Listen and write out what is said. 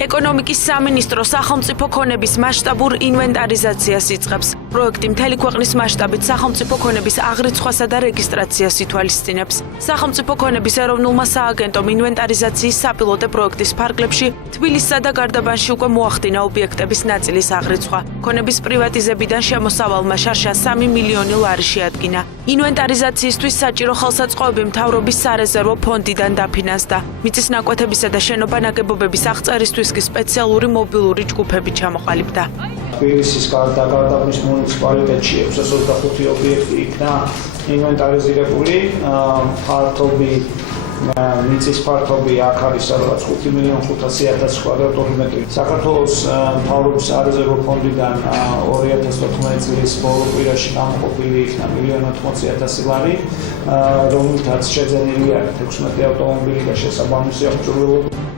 ეკონომიკის სამინისტრო სახელმწიფო ქონების მასშტაბურ ინვენტარიზაციას იწყებს. პროექტი მთელი ქვეყნის მასშტაბით სახელმწიფო ქონების აღრიცხვასა და რეგისტრაციას ითვალისწინებს. სახელმწიფო ქონების ეროვნულმა სააგენტომ ინვენტარიზაციის საპილოტე პროექტის ფარგლებში თბილისსა და გარდაბანში უკვე მოახდინა ობიექტების ნაწილის აღრიცხვა. ქონების პრივატიზებიდან შემოსავალმა შარშან 3 მილიონი ლარი შეადგინა. ინვენტარიზაციისთვის საჭირო ხელსაწყოები მთავრობის სარეზერვო ფონდიდან დაფინანსდა. მიწის ნაკვეთებისა და შენობა ნაგებობების აღწერისთვის კი სპეციალური მობილური ჯგუფები ჩამოყალიბდა. თბილისის გარდაბნის მუნიციპალიტეტში 625 ობიექტი იქნა ინვენტარიზირებული, ფართობი მიწის ფართობი აქ არის სადღაც 5.500.000 კვადრატული მეტრი. საქართველოს მთავრობის სარეზერვო ფონდიდან 2014 წლის ბოლო კვირაში გამოყოფილი იქნა 1.80 მილიონი ლარი, რომელთაც შეძენილი არის 16 ავტომობილი და შესაბამისი აღჭურვილობა.